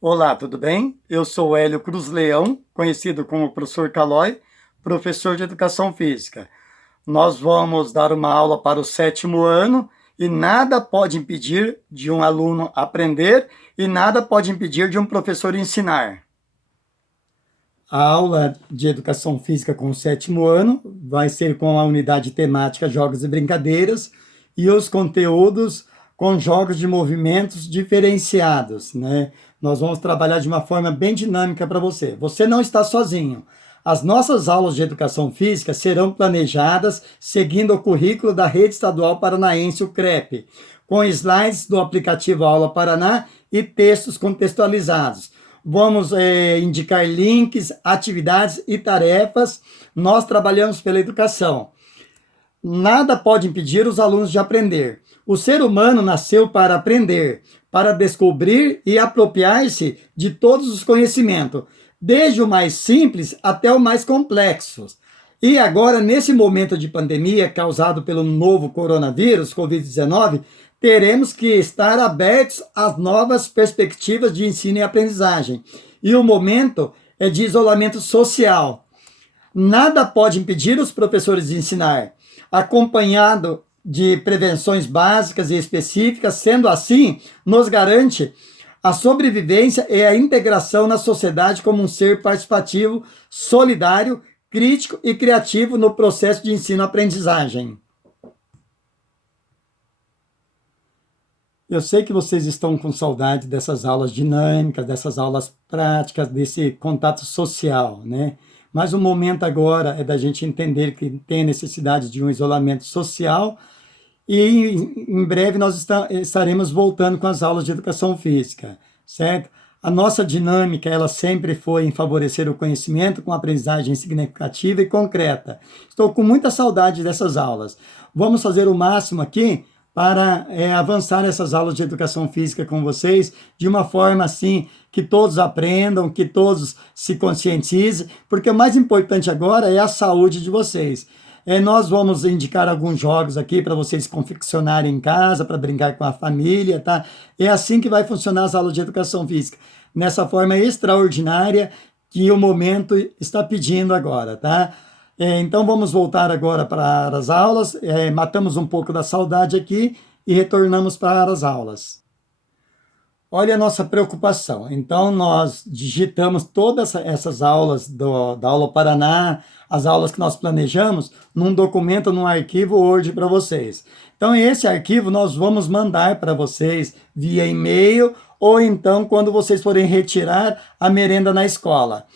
Olá, tudo bem? Eu sou Hélio Cruz Leão, conhecido como professor Calói, professor de Educação Física. Nós vamos dar uma aula para o sétimo ano e nada pode impedir de um aluno aprender e nada pode impedir de um professor ensinar. A aula de Educação Física com o sétimo ano vai ser com a unidade temática Jogos e Brincadeiras e os conteúdos com jogos de movimentos diferenciados, né? Nós vamos trabalhar de uma forma bem dinâmica para você. Você não está sozinho. As nossas aulas de Educação Física serão planejadas seguindo o currículo da Rede Estadual Paranaense, o CREP, com slides do aplicativo Aula Paraná e textos contextualizados. Vamos indicar links, atividades e tarefas. Nós trabalhamos pela educação. Nada pode impedir os alunos de aprender. O ser humano nasceu para aprender, para descobrir e apropriar-se de todos os conhecimentos, desde o mais simples até o mais complexo. E agora, nesse momento de pandemia causado pelo novo coronavírus, Covid-19, teremos que estar abertos às novas perspectivas de ensino e aprendizagem. E o momento é de isolamento social. Nada pode impedir os professores de ensinar, acompanhado de prevenções básicas e específicas, sendo assim, nos garante a sobrevivência e a integração na sociedade como um ser participativo, solidário, crítico e criativo no processo de ensino-aprendizagem. Eu sei que vocês estão com saudade dessas aulas dinâmicas, dessas aulas práticas, desse contato social, né? Mas o momento agora é da gente entender que tem necessidade de um isolamento social e em breve nós estaremos voltando com as aulas de educação física, certo? A nossa dinâmica, ela sempre foi em favorecer o conhecimento com aprendizagem significativa e concreta. Estou com muita saudade dessas aulas. Vamos fazer o máximo aqui para avançar essas aulas de educação física com vocês de uma forma assim que todos aprendam, que todos se conscientizem, porque o mais importante agora é a saúde de vocês. Nós vamos indicar alguns jogos aqui para vocês confeccionarem em casa, para brincar com a família, tá? É assim que vai funcionar as aulas de educação física, nessa forma extraordinária que o momento está pedindo agora, tá? Então vamos voltar agora para as aulas, matamos um pouco da saudade aqui e retornamos para as aulas. Olha a nossa preocupação. Então nós digitamos todas essas aulas da Aula Paraná, as aulas que nós planejamos, num documento, num arquivo Word para vocês. Então esse arquivo nós vamos mandar para vocês via e-mail ou então quando vocês forem retirar a merenda na escola.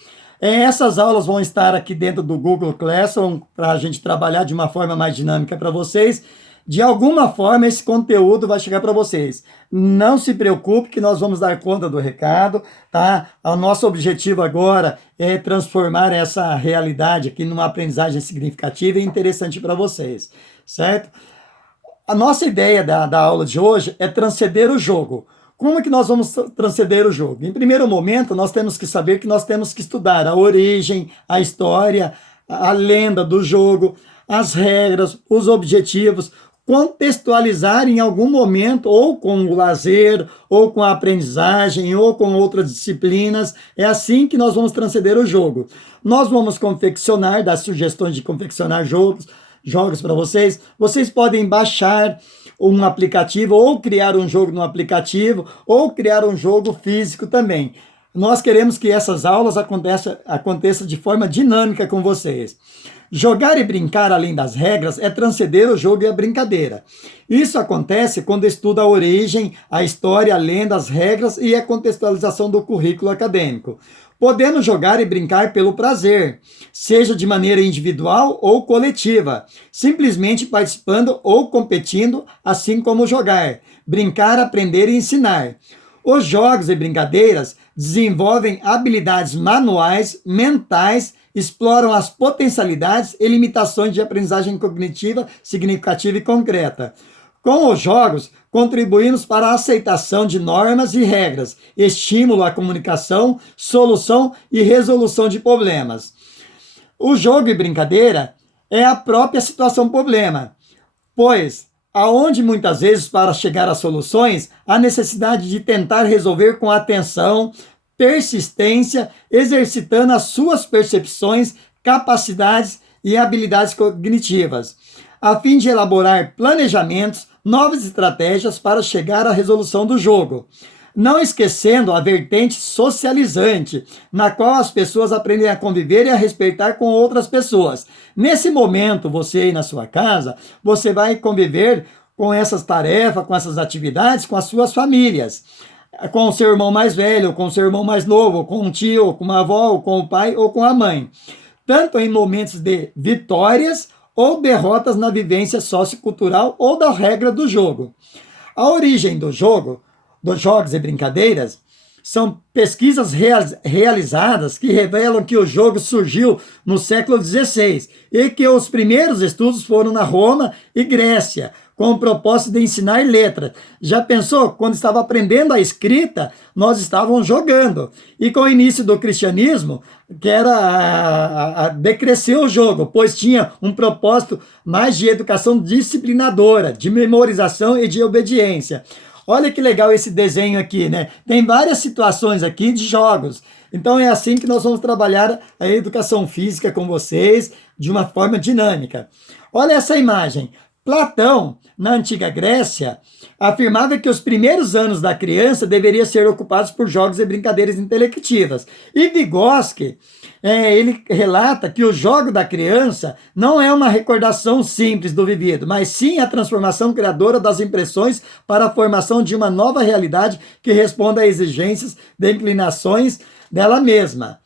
Essas aulas vão estar aqui dentro do Google Classroom para a gente trabalhar de uma forma mais dinâmica para vocês. De alguma forma, esse conteúdo vai chegar para vocês. Não se preocupe que nós vamos dar conta do recado, tá? O nosso objetivo agora é transformar essa realidade aqui numa aprendizagem significativa e interessante para vocês, certo? A nossa ideia da aula de hoje é transcender o jogo. Como é que nós vamos transcender o jogo? Em primeiro momento, nós temos que saber que nós temos que estudar a origem, a história, a lenda do jogo, as regras, os objetivos, contextualizar em algum momento, ou com o lazer, ou com a aprendizagem, ou com outras disciplinas. É assim que nós vamos transcender o jogo. Nós vamos confeccionar, dar sugestões de confeccionar jogos para vocês. Vocês podem baixar um aplicativo, ou criar um jogo no aplicativo, ou criar um jogo físico também. Nós queremos que essas aulas aconteçam de forma dinâmica com vocês. Jogar e brincar além das regras é transcender o jogo e a brincadeira. Isso acontece quando estuda a origem, a história, a lenda, as regras e a contextualização do currículo acadêmico. Podemos jogar e brincar pelo prazer, seja de maneira individual ou coletiva, simplesmente participando ou competindo, assim como jogar, brincar, aprender e ensinar. Os jogos e brincadeiras desenvolvem habilidades manuais, mentais, exploram as potencialidades e limitações de aprendizagem cognitiva significativa e concreta. Com os jogos, contribuímos para a aceitação de normas e regras, estímulo à comunicação, solução e resolução de problemas. O jogo e brincadeira é a própria situação-problema, pois aonde muitas vezes para chegar a soluções há necessidade de tentar resolver com atenção, persistência, exercitando as suas percepções, capacidades e habilidades cognitivas, a fim de elaborar planejamentos, novas estratégias para chegar à resolução do jogo. Não esquecendo a vertente socializante, na qual as pessoas aprendem a conviver e a respeitar com outras pessoas. Nesse momento, você aí na sua casa, você vai conviver com essas tarefas, com essas atividades, com as suas famílias. Com o seu irmão mais velho, com o seu irmão mais novo, com um tio, com uma avó, com o pai ou com a mãe. Tanto em momentos de vitórias ou derrotas na vivência sociocultural ou da regra do jogo. A origem do jogo, dos jogos e brincadeiras, são pesquisas realizadas que revelam que o jogo surgiu no século XVI e que os primeiros estudos foram na Roma e Grécia, com o propósito de ensinar letras. Já pensou? Quando estava aprendendo a escrita, nós estávamos jogando. E com o início do cristianismo, que era decrescer o jogo, pois tinha um propósito mais de educação disciplinadora, de memorização e de obediência. Olha que legal esse desenho aqui, né? Tem várias situações aqui de jogos. Então é assim que nós vamos trabalhar a educação física com vocês de uma forma dinâmica. Olha essa imagem. Platão, na antiga Grécia, afirmava que os primeiros anos da criança deveriam ser ocupados por jogos e brincadeiras intelectivas. E Vygotsky, ele relata que o jogo da criança não é uma recordação simples do vivido, mas sim a transformação criadora das impressões para a formação de uma nova realidade que responda a exigências de inclinações dela mesma.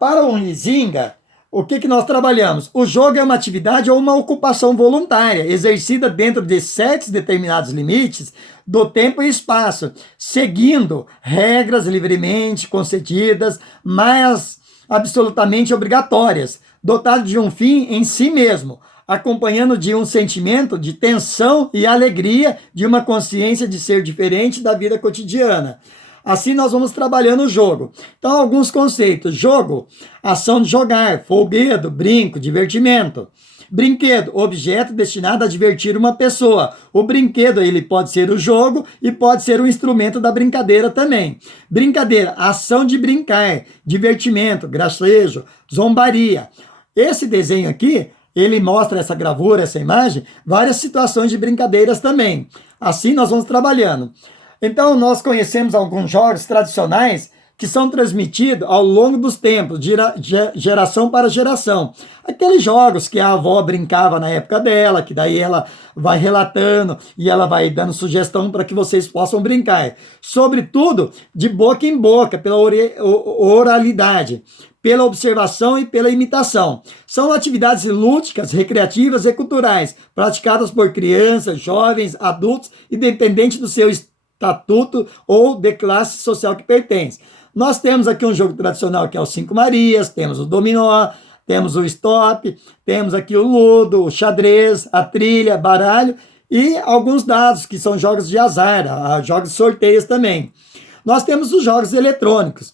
Para o Huizinga, o que nós trabalhamos? O jogo é uma atividade ou uma ocupação voluntária, exercida dentro de certos determinados limites do tempo e espaço, seguindo regras livremente concedidas, mas absolutamente obrigatórias, dotado de um fim em si mesmo, acompanhando de um sentimento de tensão e alegria, de uma consciência de ser diferente da vida cotidiana. Assim nós vamos trabalhando o jogo. Então, alguns conceitos. Jogo, ação de jogar, folguedo, brinco, divertimento. Brinquedo, objeto destinado a divertir uma pessoa. O brinquedo, ele pode ser o jogo e pode ser um instrumento da brincadeira também. Brincadeira, ação de brincar, divertimento, gracejo, zombaria. Esse desenho aqui, ele mostra essa gravura, essa imagem, várias situações de brincadeiras também. Assim nós vamos trabalhando. Então, nós conhecemos alguns jogos tradicionais que são transmitidos ao longo dos tempos, de geração para geração. Aqueles jogos que a avó brincava na época dela, que daí ela vai relatando e ela vai dando sugestão para que vocês possam brincar. Sobretudo, de boca em boca, pela oralidade, pela observação e pela imitação. São atividades lúdicas, recreativas e culturais, praticadas por crianças, jovens, adultos, independente do seu estatuto ou de classe social que pertence. Nós temos aqui um jogo tradicional que é o Cinco Marias, temos o dominó, temos o stop, temos aqui o ludo, o xadrez, a trilha, baralho e alguns dados que são jogos de azar, jogos de sorteios também. Nós temos os jogos eletrônicos,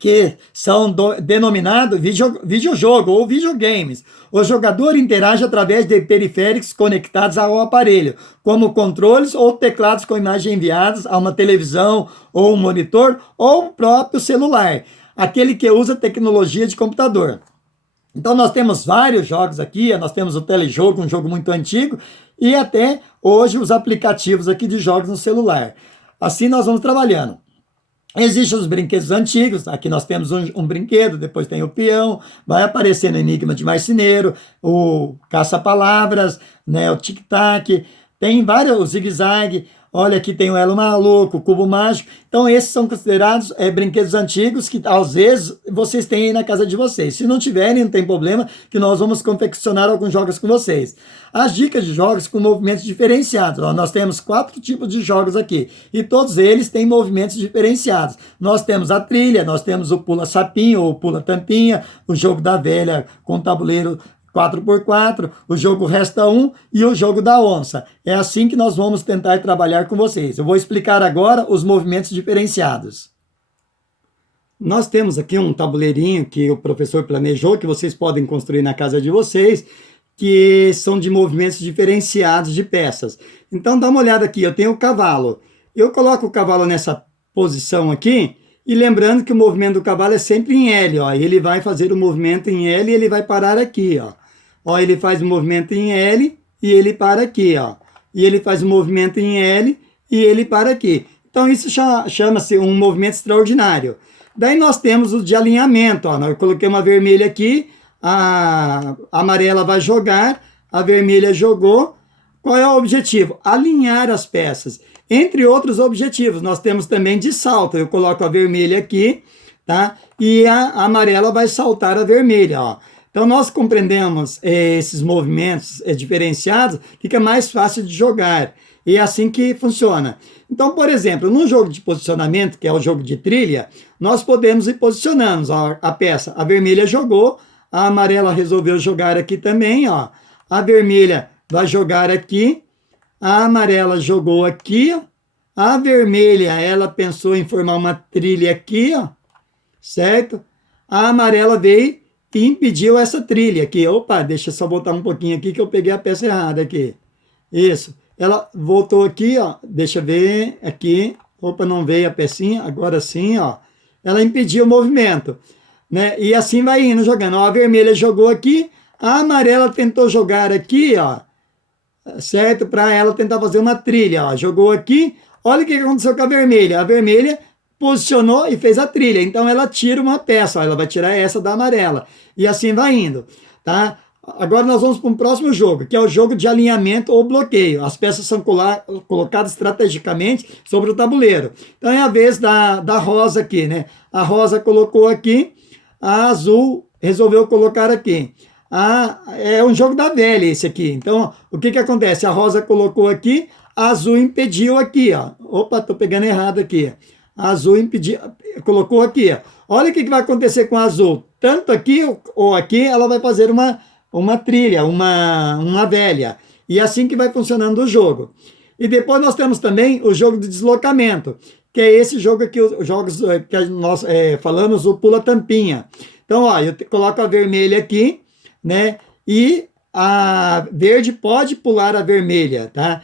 que são denominados videojogo ou videogames. O jogador interage através de periféricos conectados ao aparelho, como controles ou teclados com imagem enviados a uma televisão ou um monitor ou o próprio celular, aquele que usa tecnologia de computador. Então nós temos vários jogos aqui, nós temos o telejogo, um jogo muito antigo, e até hoje os aplicativos aqui de jogos no celular. Assim nós vamos trabalhando. Existem os brinquedos antigos, aqui nós temos um brinquedo, depois tem o peão, vai aparecendo o enigma de marceneiro, o caça-palavras, né, o tic-tac, tem vários, o zigue-zague, olha aqui tem o elo maluco, o cubo mágico. Então esses são considerados brinquedos antigos que às vezes vocês têm aí na casa de vocês. Se não tiverem, não tem problema, que nós vamos confeccionar alguns jogos com vocês. As dicas de jogos com movimentos diferenciados. Nós temos 4 tipos de jogos aqui e todos eles têm movimentos diferenciados. Nós temos a trilha, nós temos o pula-sapinho ou pula-tampinha, o jogo da velha com tabuleiro 4x4, o jogo Resta 1 e o jogo da onça. É assim que nós vamos tentar trabalhar com vocês. Eu vou explicar agora os movimentos diferenciados. Nós temos aqui um tabuleirinho que o professor planejou, que vocês podem construir na casa de vocês, que são de movimentos diferenciados de peças. Então dá uma olhada aqui, eu tenho o cavalo. Eu coloco o cavalo nessa posição aqui E lembrando que o movimento do cavalo é sempre em L, ó. Ele vai fazer o movimento em L e ele vai parar aqui, ó. Ó, ele faz o movimento em L e ele para aqui, ó. E ele faz o movimento em L e ele para aqui. Então isso chama-se um movimento extraordinário. Daí nós temos o de alinhamento, ó. Eu coloquei uma vermelha aqui, a amarela vai jogar, a vermelha jogou. Qual é o objetivo? Alinhar as peças. Entre outros objetivos, nós temos também de salto. Eu coloco a vermelha aqui, tá? E a amarela vai saltar a vermelha, ó. Então, nós compreendemos esses movimentos diferenciados, fica mais fácil de jogar. E é assim que funciona. Então, por exemplo, no jogo de posicionamento, que é o jogo de trilha, nós podemos ir posicionando a peça. A vermelha jogou, a amarela resolveu jogar aqui também, ó. A vermelha vai jogar aqui, a amarela jogou aqui, ó. A vermelha, ela pensou em formar uma trilha aqui, ó, certo? A amarela veio e impediu essa trilha aqui. Opa, deixa eu só voltar um pouquinho aqui que eu peguei a peça errada aqui. Isso. Ela voltou aqui, ó, deixa eu ver aqui. Opa, não veio a pecinha, agora sim, ó. Ela impediu o movimento, né? E assim vai indo jogando. Ó, a vermelha jogou aqui, a amarela tentou jogar aqui, ó, certo? Para ela tentar fazer uma trilha, ó. Jogou aqui, olha o que aconteceu com a vermelha. A vermelha posicionou e fez a trilha. Então ela tira uma peça, ó, ela vai tirar essa da amarela. E assim vai indo, tá? Agora nós vamos para um próximo jogo, que é o jogo de alinhamento ou bloqueio. As peças são colocadas estrategicamente sobre o tabuleiro. Então é a vez da rosa aqui, né? A rosa colocou aqui, a azul resolveu colocar aqui. É um jogo da velha esse aqui. Então, o que acontece? A rosa colocou aqui, a azul impediu aqui, ó. Opa, tô pegando errado aqui. A azul impediu, colocou aqui, ó. Olha o que vai acontecer com a azul. Tanto aqui ou aqui, ela vai fazer uma trilha, uma velha. E é assim que vai funcionando o jogo. E depois nós temos também o jogo de deslocamento, que é esse jogo aqui, os jogos que nós falamos, o pula-tampinha. Então, ó, eu coloco a vermelha aqui, né? E a verde pode pular a vermelha, tá?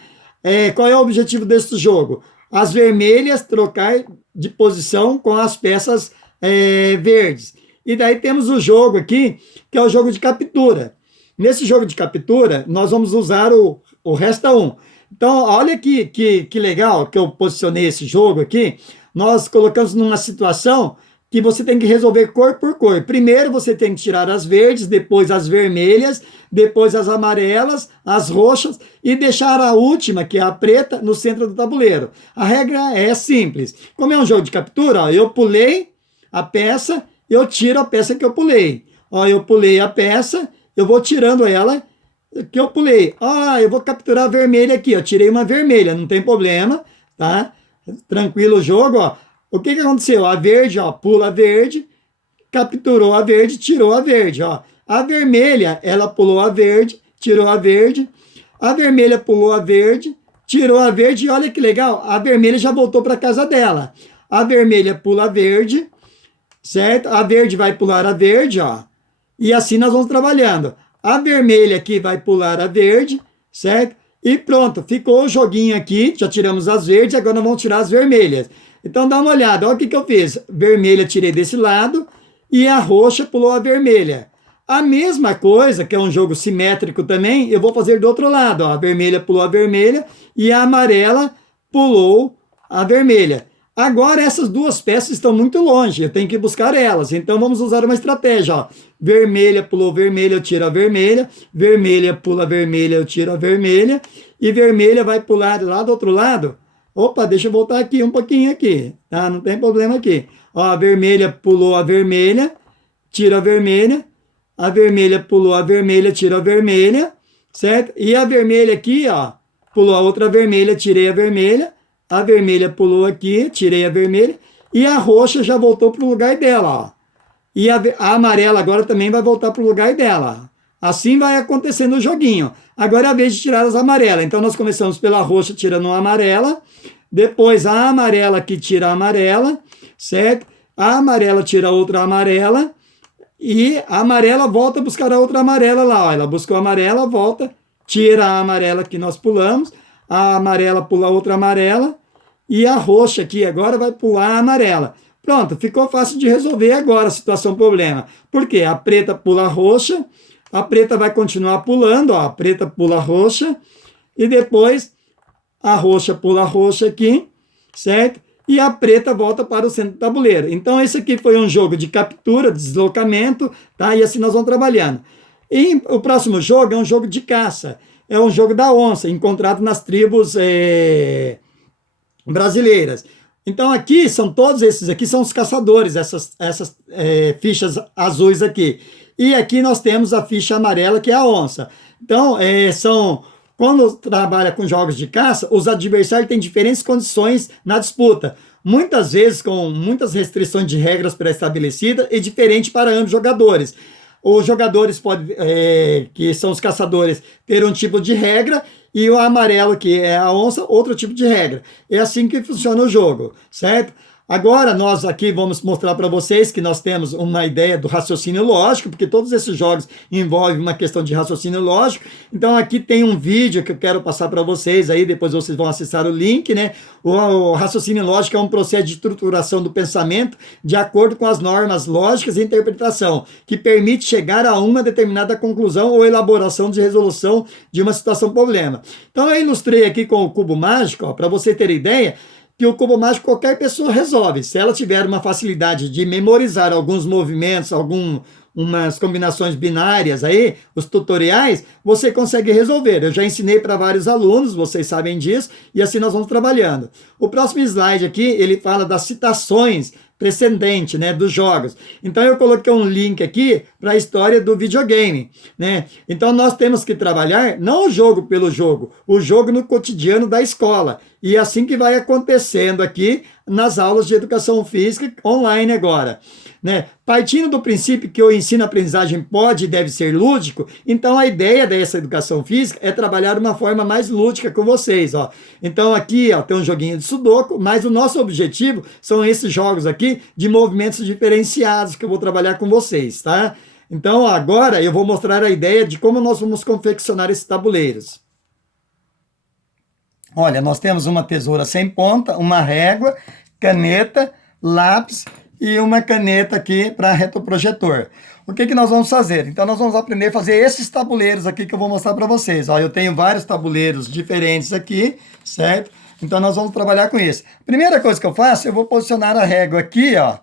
Qual é o objetivo desse jogo? As vermelhas trocar de posição com as peças verdes. E daí temos o jogo aqui, que é o jogo de captura. Nesse jogo de captura, nós vamos usar o resta 1. Então, olha que legal que eu posicionei esse jogo aqui. Nós colocamos numa situação que você tem que resolver cor por cor. Primeiro você tem que tirar as verdes, depois as vermelhas, depois as amarelas, as roxas e deixar a última, que é a preta, no centro do tabuleiro. A regra é simples. Como é um jogo de captura, ó, eu pulei a peça, eu tiro a peça que eu pulei. Ó, eu pulei a peça, eu vou tirando ela que eu pulei. Eu vou capturar a vermelha aqui, eu tirei uma vermelha, não tem problema, tá? Tranquilo o jogo, ó. O que aconteceu? A verde, ó, pula a verde, capturou a verde, tirou a verde, ó. A vermelha, ela pulou a verde, tirou a verde. A vermelha pulou a verde, tirou a verde e olha que legal, a vermelha já voltou para casa dela. A vermelha pula a verde, certo? A verde vai pular a verde, ó. E assim nós vamos trabalhando. A vermelha aqui vai pular a verde, certo? E pronto, ficou o joguinho aqui, já tiramos as verdes, agora nós vamos tirar as vermelhas. Então dá uma olhada, olha o que eu fiz. Vermelha tirei desse lado e a roxa pulou a vermelha. A mesma coisa, que é um jogo simétrico também, eu vou fazer do outro lado. Ó. A vermelha pulou a vermelha e a amarela pulou a vermelha. Agora essas duas peças estão muito longe, eu tenho que buscar elas. Então vamos usar uma estratégia. Ó. Vermelha pulou vermelha, eu tiro a vermelha. Vermelha pula vermelha, eu tiro a vermelha. E vermelha vai pular lá do outro lado. Opa, deixa eu voltar aqui um pouquinho aqui, tá? Não tem problema aqui. Ó, a vermelha pulou a vermelha, tira a vermelha. A vermelha pulou a vermelha, tira a vermelha, certo? E a vermelha aqui, ó, pulou a outra vermelha, tirei a vermelha. A vermelha pulou aqui, tirei a vermelha. E a roxa já voltou para o lugar dela, ó. E a amarela agora também vai voltar para o lugar dela, ó. Assim vai acontecendo o joguinho. Agora é a vez de tirar as amarelas. Então nós começamos pela roxa tirando a amarela. Depois a amarela que tira a amarela, certo? A amarela tira a outra amarela. E a amarela volta a buscar a outra amarela lá. Ó. Ela buscou a amarela, volta, tira a amarela que nós pulamos. A amarela pula a outra amarela. E a roxa aqui agora vai pular a amarela. Pronto, ficou fácil de resolver agora a situação problema. Por quê? A preta pula a roxa, a preta vai continuar pulando, ó, a preta pula a roxa, e depois a roxa pula a roxa aqui, certo? E a preta volta para o centro do tabuleiro. Então, esse aqui foi um jogo de captura, de deslocamento, tá? E assim nós vamos trabalhando. E o próximo jogo é um jogo de caça. É um jogo da onça, encontrado nas tribos brasileiras. Então, aqui são todos esses aqui, são os caçadores, essas fichas azuis aqui. E aqui nós temos a ficha amarela, que é a onça. Então, quando trabalha com jogos de caça, os adversários têm diferentes condições na disputa. Muitas vezes com muitas restrições de regras pré-estabelecidas e diferente para ambos jogadores. Os jogadores podem, que são os caçadores, ter um tipo de regra e o amarelo, que é a onça, outro tipo de regra. É assim que funciona o jogo, certo? Agora, nós aqui vamos mostrar para vocês que nós temos uma ideia do raciocínio lógico, porque todos esses jogos envolvem uma questão de raciocínio lógico. Então, aqui tem um vídeo que eu quero passar para vocês, aí depois vocês vão acessar o link, né? O raciocínio lógico é um processo de estruturação do pensamento de acordo com as normas lógicas e interpretação, que permite chegar a uma determinada conclusão ou elaboração de resolução de uma situação-problema. Então, eu ilustrei aqui com o cubo mágico, para você ter ideia, que o cubo mágico qualquer pessoa resolve. Se ela tiver uma facilidade de memorizar alguns movimentos, umas combinações binárias aí, os tutoriais, você consegue resolver. Eu já ensinei para vários alunos, vocês sabem disso, e assim nós vamos trabalhando. O próximo slide aqui, ele fala das citações precedente, né, dos jogos. Então eu coloquei um link aqui para a história do videogame, né? Então nós temos que trabalhar não o jogo pelo jogo, o jogo no cotidiano da escola. E é assim que vai acontecendo aqui nas aulas de educação física online agora, né? Partindo do princípio que o ensino-aprendizagem pode e deve ser lúdico, então a ideia dessa educação física é trabalhar de uma forma mais lúdica com vocês, ó. Então aqui, ó, tem um joguinho de sudoku, mas o nosso objetivo são esses jogos aqui de movimentos diferenciados que eu vou trabalhar com vocês, tá? Então agora eu vou mostrar a ideia de como nós vamos confeccionar esses tabuleiros. Olha, nós temos uma tesoura sem ponta, uma régua, caneta, lápis e uma caneta aqui para retroprojetor. O que nós vamos fazer? Então, nós vamos aprender a fazer esses tabuleiros aqui que eu vou mostrar para vocês. Ó, eu tenho vários tabuleiros diferentes aqui, certo? Então, nós vamos trabalhar com isso. Primeira coisa que eu faço, eu vou posicionar a régua aqui, ó,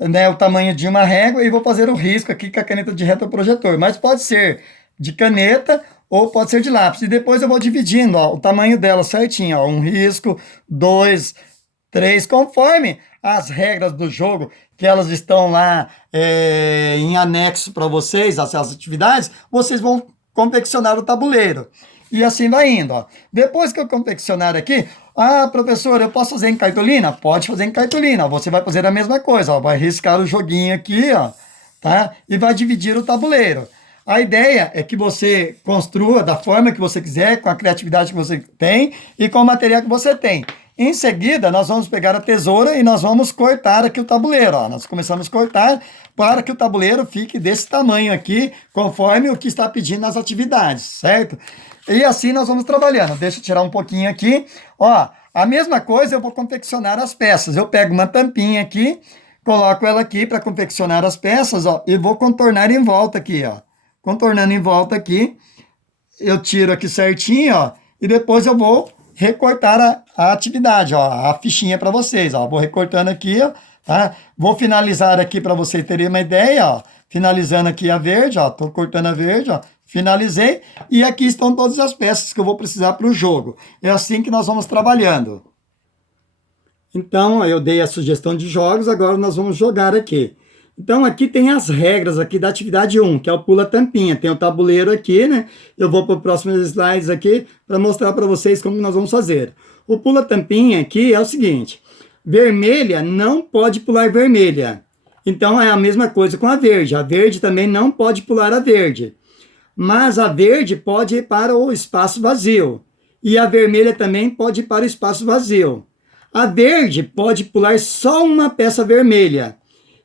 né, o tamanho de uma régua, e vou fazer o risco aqui com a caneta de retroprojetor. Mas pode ser de caneta ou pode ser de lápis. E depois eu vou dividindo, ó, o tamanho dela certinho, ó, um risco, 2, 3, conforme as regras do jogo, que elas estão lá em anexo para vocês, as atividades, vocês vão confeccionar o tabuleiro. E assim vai indo, ó. Depois que eu confeccionar aqui, professor, eu posso fazer em cartolina? Pode fazer em cartolina. Você vai fazer a mesma coisa, ó, vai riscar o joguinho aqui, ó, tá? E vai dividir o tabuleiro. A ideia é que você construa da forma que você quiser, com a criatividade que você tem e com o material que você tem. Em seguida, nós vamos pegar a tesoura e nós vamos cortar aqui o tabuleiro. Ó. Nós começamos a cortar para que o tabuleiro fique desse tamanho aqui, conforme o que está pedindo nas atividades, certo? E assim nós vamos trabalhando. Deixa eu tirar um pouquinho aqui. Ó, a mesma coisa eu vou confeccionar as peças. Eu pego uma tampinha aqui, coloco ela aqui para confeccionar as peças, ó, e vou contornar em volta aqui, ó. Contornando em volta aqui, eu tiro aqui certinho, ó, e depois eu vou recortar a atividade, ó, a fichinha para vocês, ó, vou recortando aqui, ó, tá? Vou finalizar aqui para vocês terem uma ideia, ó, finalizando aqui a verde, ó, tô cortando a verde, ó, finalizei, e aqui estão todas as peças que eu vou precisar para o jogo. É assim que nós vamos trabalhando. Então, eu dei a sugestão de jogos, agora nós vamos jogar aqui. Então, aqui tem as regras aqui da atividade 1, que é o pula-tampinha. Tem o tabuleiro aqui, né? Eu vou para os próximos slides aqui para mostrar para vocês como nós vamos fazer. O pula-tampinha aqui é o seguinte. Vermelha não pode pular vermelha. Então, é a mesma coisa com a verde. A verde também não pode pular a verde. Mas a verde pode ir para o espaço vazio. E a vermelha também pode ir para o espaço vazio. A verde pode pular só uma peça vermelha.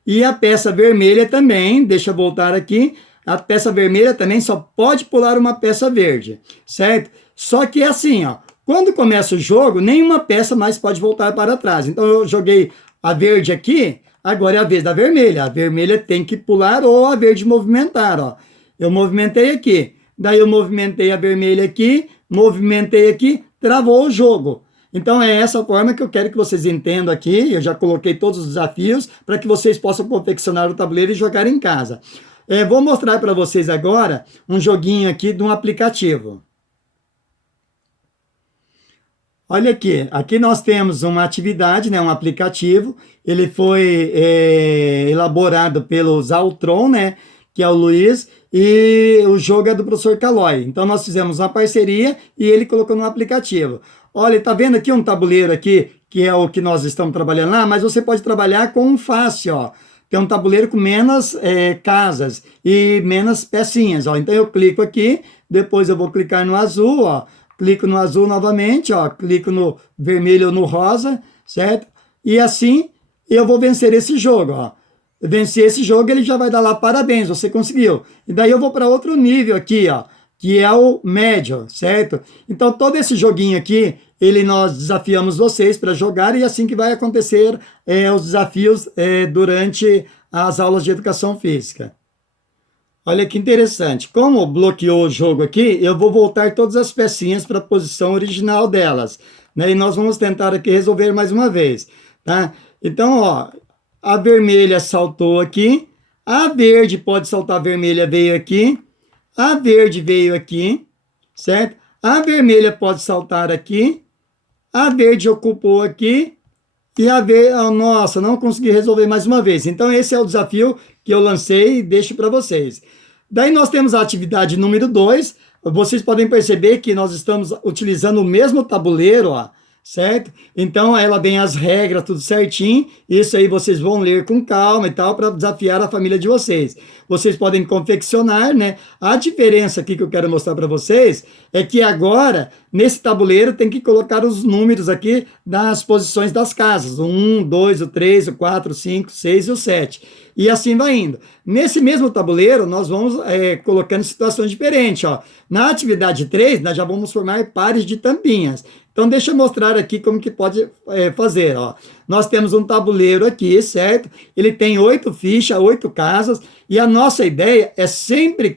E a peça vermelha também, deixa eu voltar aqui, a peça vermelha também só pode pular uma peça verde, certo? Só que é assim, ó, quando começa o jogo, nenhuma peça mais pode voltar para trás. Então eu joguei a verde aqui, Agora é a vez da vermelha. A vermelha tem que pular ou a verde movimentar, ó. Eu movimentei aqui, daí eu movimentei a vermelha aqui, movimentei aqui, travou o jogo. Então é essa forma que eu quero que vocês entendam aqui. Eu já coloquei todos os desafios para que vocês possam confeccionar o tabuleiro e jogar em casa. Vou mostrar para vocês agora um joguinho aqui de um aplicativo. Olha aqui, aqui nós temos uma atividade, né, um aplicativo. Ele foi elaborado pelo Zaltron, né, que é o Luiz, e o jogo é do professor Calói. Então nós fizemos uma parceria e ele colocou no aplicativo. Olha, tá vendo aqui um tabuleiro aqui, que é o que nós estamos trabalhando lá, mas você pode trabalhar com um fácil, ó. Tem um tabuleiro com menos casas e menos pecinhas, ó. Então eu clico aqui, depois eu vou clicar no azul, ó. Clico no azul novamente, ó. Clico no vermelho ou no rosa, certo? E assim eu vou vencer esse jogo, ó. Vencer esse jogo, ele já vai dar lá parabéns, você conseguiu. E daí eu vou para outro nível aqui, ó, que é o médio, certo? Então todo esse joguinho aqui, nós desafiamos vocês para jogar e assim que vai acontecer os desafios durante as aulas de educação física. Olha que interessante, como bloqueou o jogo aqui, eu vou voltar todas as pecinhas para a posição original delas, né? E nós vamos tentar aqui resolver mais uma vez, tá? Então, ó, a vermelha saltou aqui, a verde pode saltar, a vermelha veio aqui, a verde veio aqui, certo? A vermelha pode saltar aqui, a verde ocupou aqui, e a verde, nossa, não consegui resolver mais uma vez. Então esse é o desafio que eu lancei e deixo para vocês. Daí nós temos a atividade número 2, vocês podem perceber que nós estamos utilizando o mesmo tabuleiro, ó, certo? Então ela vem as regras, tudo certinho, isso aí vocês vão ler com calma e tal, para desafiar a família de vocês. Vocês podem confeccionar, né? A diferença aqui que eu quero mostrar para vocês é que agora, nesse tabuleiro, tem que colocar os números aqui das posições das casas, o 1, 2, o 3, o 4, o 5, o 6 e o 7. E assim vai indo. Nesse mesmo tabuleiro, nós vamos colocando situações diferentes, ó. Na atividade 3, nós já vamos formar pares de tampinhas. Então, deixa eu mostrar aqui como que pode fazer, ó. Nós temos um tabuleiro aqui, certo? Ele tem 8 fichas, 8 casas, e a nossa ideia é sempre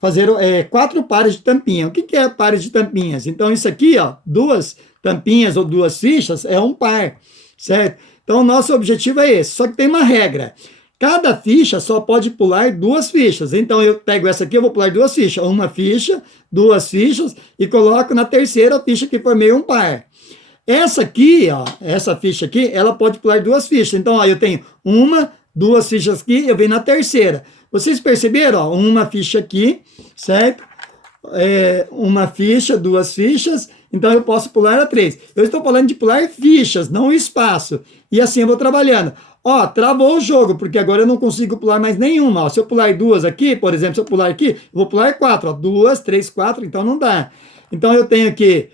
fazer 4 pares de tampinha. O que é pares de tampinhas? Então, isso aqui, ó, 2 tampinhas ou 2 fichas é um par, certo? Então, o nosso objetivo é esse, só que tem uma regra. Cada ficha só pode pular 2 fichas. Então, eu pego essa aqui, eu vou pular 2 fichas. Uma ficha, 2 fichas, e coloco na terceira ficha que formei um par. Essa aqui, ó, essa ficha aqui, ela pode pular 2 fichas. Então, ó, eu tenho 1, 2 fichas aqui, eu venho na terceira. Vocês perceberam, ó, uma ficha aqui, certo? Uma ficha, 2 fichas, então eu posso pular a 3. Eu estou falando de pular fichas, não espaço. E assim eu vou trabalhando. Ó, travou o jogo, porque agora eu não consigo pular mais nenhuma. Ó, se eu pular 2 aqui, por exemplo, se eu pular aqui, eu vou pular 4. Ó, 2, 3, 4, então não dá. Então eu tenho que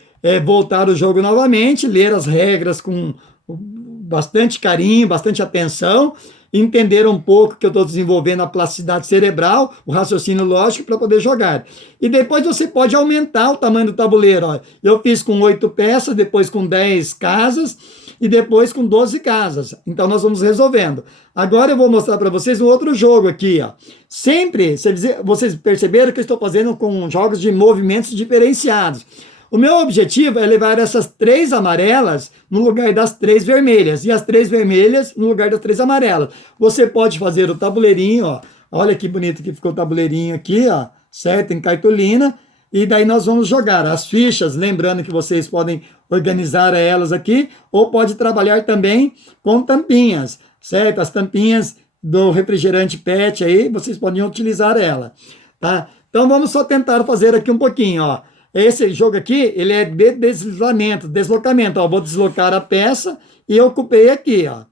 voltar o jogo novamente, ler as regras com bastante carinho, bastante atenção, entender um pouco que eu estou desenvolvendo a plasticidade cerebral, o raciocínio lógico para poder jogar. E depois você pode aumentar o tamanho do tabuleiro. Ó. Eu fiz com 8 peças, depois com 10 casas e depois com 12 casas. Então nós vamos resolvendo. Agora eu vou mostrar para vocês um outro jogo aqui. Ó. Sempre, vocês perceberam que eu estou fazendo com jogos de movimentos diferenciados. O meu objetivo é levar essas 3 amarelas no lugar das 3 vermelhas e as 3 vermelhas no lugar das 3 amarelas. Você pode fazer o tabuleirinho, ó. Olha que bonito que ficou o tabuleirinho aqui, ó, certo? Em cartolina. E daí nós vamos jogar as fichas, lembrando que vocês podem organizar elas aqui ou pode trabalhar também com tampinhas, certo? As tampinhas do refrigerante PET aí, vocês podem utilizar ela, tá? Então vamos só tentar fazer aqui um pouquinho, ó. Esse jogo aqui, ele é de deslocamento, ó, vou deslocar a peça e eu ocupei aqui, ó,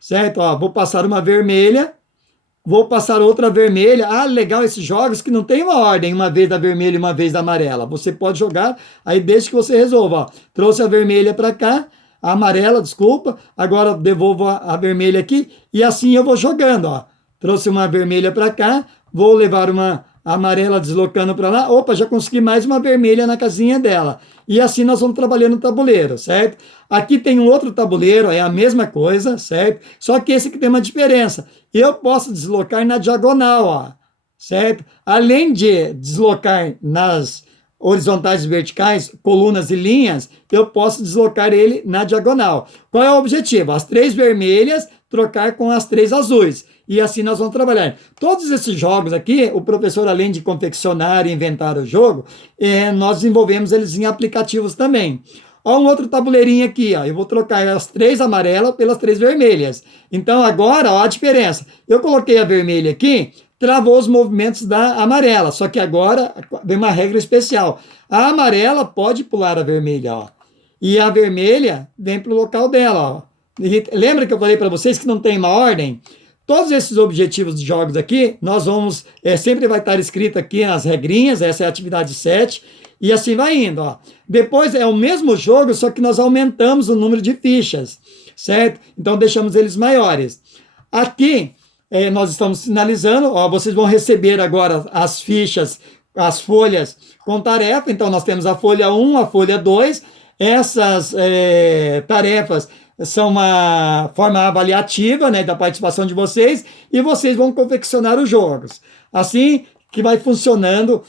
certo? Ó, vou passar uma vermelha, vou passar outra vermelha. Ah, legal esses jogos que não tem uma ordem, uma vez da vermelha e uma vez da amarela. Você pode jogar, aí desde que você resolva, ó. Trouxe a vermelha para cá, a amarela, desculpa, agora devolvo a vermelha aqui e assim eu vou jogando, ó. Trouxe uma vermelha para cá, vou levar uma a amarela deslocando para lá, opa, já consegui mais uma vermelha na casinha dela. E assim nós vamos trabalhando o tabuleiro, certo? Aqui tem um outro tabuleiro, é a mesma coisa, certo? Só que esse aqui tem uma diferença. Eu posso deslocar na diagonal, ó, certo? Além de deslocar nas horizontais e verticais, colunas e linhas, eu posso deslocar ele na diagonal. Qual é o objetivo? As 3 vermelhas trocar com as 3 azuis. E assim nós vamos trabalhar. Todos esses jogos aqui, o professor, além de confeccionar e inventar o jogo, nós desenvolvemos eles em aplicativos também. Olha um outro tabuleirinho aqui, ó. Eu vou trocar as 3 amarelas pelas 3 vermelhas. Então agora, ó, a diferença. Eu coloquei a vermelha aqui, travou os movimentos da amarela. Só que agora vem uma regra especial. A amarela pode pular a vermelha, ó. E a vermelha vem para o local dela, ó. E lembra que eu falei para vocês que não tem uma ordem? Todos esses objetivos de jogos aqui, nós vamos, sempre vai estar escrito aqui nas regrinhas, essa é a atividade 7, e assim vai indo, ó. Depois é o mesmo jogo, só que nós aumentamos o número de fichas, certo? Então deixamos eles maiores. Aqui, nós estamos finalizando, ó, vocês vão receber agora as fichas, as folhas com tarefa, então nós temos a folha 1, a folha 2, essas tarefas são uma forma avaliativa, né, da participação de vocês, e vocês vão confeccionar os jogos. Assim que vai funcionando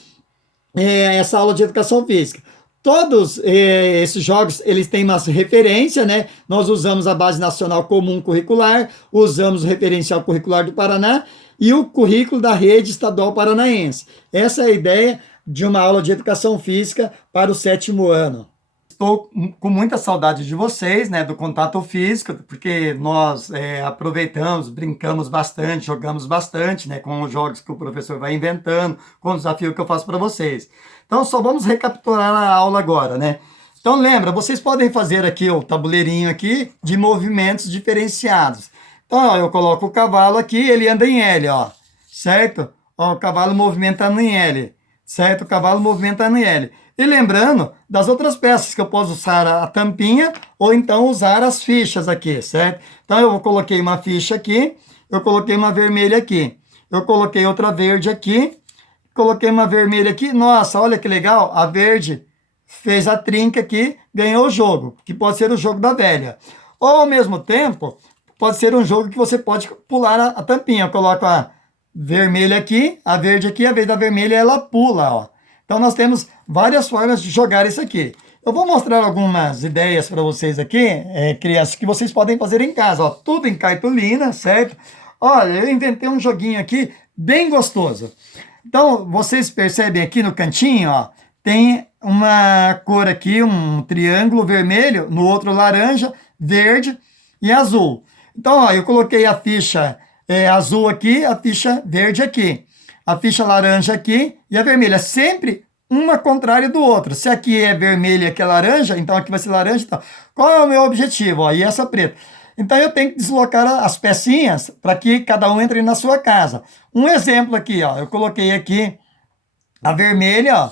essa aula de educação física. Todos esses jogos, eles têm uma referência, né? Nós usamos a Base Nacional Comum Curricular, usamos o Referencial Curricular do Paraná e o currículo da Rede Estadual Paranaense. Essa é a ideia de uma aula de educação física para o 7º ano. Estou com muita saudade de vocês, né, do contato físico, porque nós aproveitamos, brincamos bastante, jogamos bastante, né, com os jogos que o professor vai inventando, com o desafio que eu faço para vocês. Então, só vamos recapitular a aula agora, né? Então, lembra, vocês podem fazer aqui o tabuleirinho aqui de movimentos diferenciados. Então, ó, eu coloco o cavalo aqui, ele anda em L, ó, certo? Ó, o cavalo movimentando em L, certo? O cavalo movimentando em L. E lembrando das outras peças que eu posso usar a tampinha ou então usar as fichas aqui, certo? Então eu coloquei uma ficha aqui, eu coloquei uma vermelha aqui, eu coloquei outra verde aqui, coloquei uma vermelha aqui. Nossa, olha que legal, a verde fez a trinca aqui, ganhou o jogo, que pode ser o jogo da velha. Ou ao mesmo tempo, pode ser um jogo que você pode pular a tampinha. Eu coloco a vermelha aqui, a verde aqui, a vez da vermelha ela pula, ó. Então, nós temos várias formas de jogar isso aqui. Eu vou mostrar algumas ideias para vocês aqui, crianças, que vocês podem fazer em casa. Ó, tudo em cartolina, certo? Olha, eu inventei um joguinho aqui bem gostoso. Então, vocês percebem aqui no cantinho, ó, tem uma cor aqui, um triângulo vermelho, no outro laranja, verde e azul. Então, ó, eu coloquei a ficha azul aqui, a ficha verde aqui. A ficha laranja aqui e a vermelha, sempre uma contrária do outro. Se aqui é vermelha e aqui é laranja, então aqui vai ser laranja. Então, qual é o meu objetivo? Ó, e essa preta. Então eu tenho que deslocar as pecinhas para que cada um entre na sua casa. Um exemplo aqui, ó, eu coloquei aqui a vermelha, ó,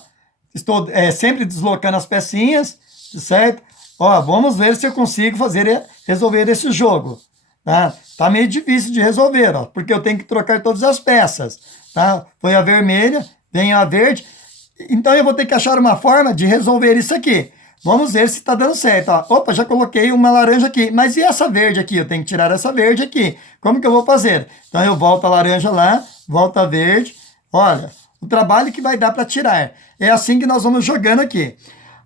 estou sempre deslocando as pecinhas, certo? Ó, vamos ver se eu consigo resolver esse jogo. Tá meio difícil de resolver, ó, porque eu tenho que trocar todas as peças. Tá? Foi a vermelha, vem a verde. Então eu vou ter que achar uma forma de resolver isso aqui. Vamos ver se está dando certo. Ó. Opa, já coloquei uma laranja aqui. Mas e essa verde aqui? Eu tenho que tirar essa verde aqui. Como que eu vou fazer? Então eu volto a laranja lá, volto a verde. Olha, o trabalho que vai dar para tirar. É assim que nós vamos jogando aqui.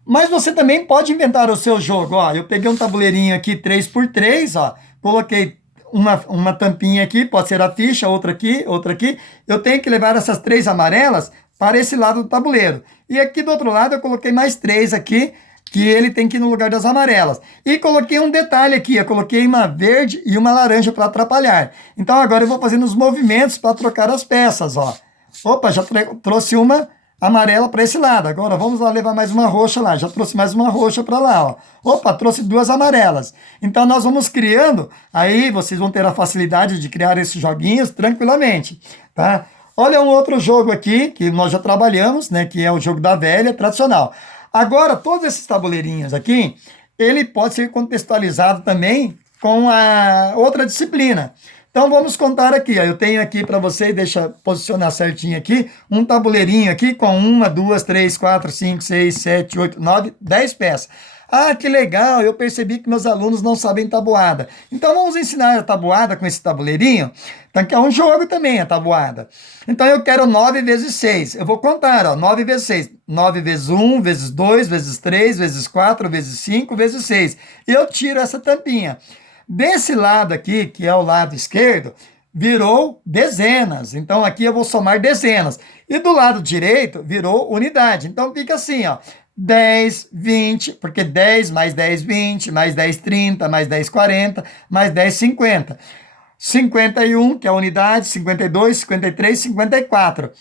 Mas você também pode inventar o seu jogo. Ó, eu peguei um tabuleirinho aqui 3x3, ó, coloquei uma tampinha aqui, pode ser a ficha, outra aqui, outra aqui. Eu tenho que levar essas 3 amarelas para esse lado do tabuleiro. E aqui do outro lado eu coloquei mais 3 aqui, que ele tem que ir no lugar das amarelas. E coloquei um detalhe aqui, eu coloquei uma verde e uma laranja para atrapalhar. Então agora eu vou fazendo os movimentos para trocar as peças, ó. Opa, já trouxe uma amarela para esse lado. Agora vamos lá levar mais uma roxa lá. Já trouxe mais uma roxa para lá, ó. Opa, trouxe 2 amarelas. Então nós vamos criando, aí vocês vão ter a facilidade de criar esses joguinhos tranquilamente, tá? Olha um outro jogo aqui, que nós já trabalhamos, né, que é o jogo da velha, tradicional. Agora, todos esses tabuleirinhos aqui, ele pode ser contextualizado também com a outra disciplina. Então vamos contar aqui, ó. Eu tenho aqui para você, deixa eu posicionar certinho aqui, um tabuleirinho aqui com 10 peças. Ah, que legal, eu percebi que meus alunos não sabem tabuada. Então vamos ensinar a tabuada com esse tabuleirinho? Então que é um jogo também a tabuada. Então eu quero 9 vezes 6. Eu vou contar, ó, 9 vezes 6. 9 vezes 1, vezes 2, vezes 3, vezes 4, vezes 5, vezes 6. Eu tiro essa tampinha. Desse lado aqui, que é o lado esquerdo, virou dezenas. Então aqui eu vou somar dezenas. E do lado direito virou unidade. Então fica assim, ó. 10, 20, porque 10 mais 10, 20, mais 10, 30, mais 10, 40, mais 10, 50. 51, que é a unidade, 52, 53, 54.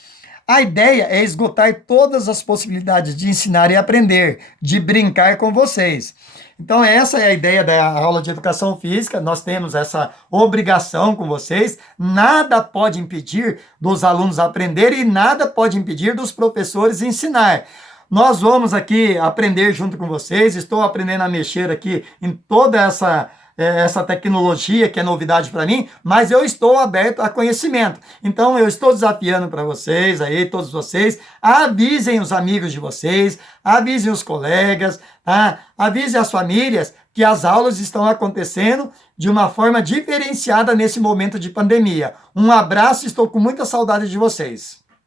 A ideia é esgotar todas as possibilidades de ensinar e aprender, de brincar com vocês. Então, essa é a ideia da aula de educação física. Nós temos essa obrigação com vocês. Nada pode impedir dos alunos aprenderem e nada pode impedir dos professores ensinar. Nós vamos aqui aprender junto com vocês. Estou aprendendo a mexer aqui em toda essa tecnologia que é novidade para mim, mas eu estou aberto a conhecimento. Então eu estou desafiando para vocês aí, todos vocês, avisem os amigos de vocês, avisem os colegas, tá? Avisem as famílias que as aulas estão acontecendo de uma forma diferenciada nesse momento de pandemia. Um abraço, estou com muita saudade de vocês.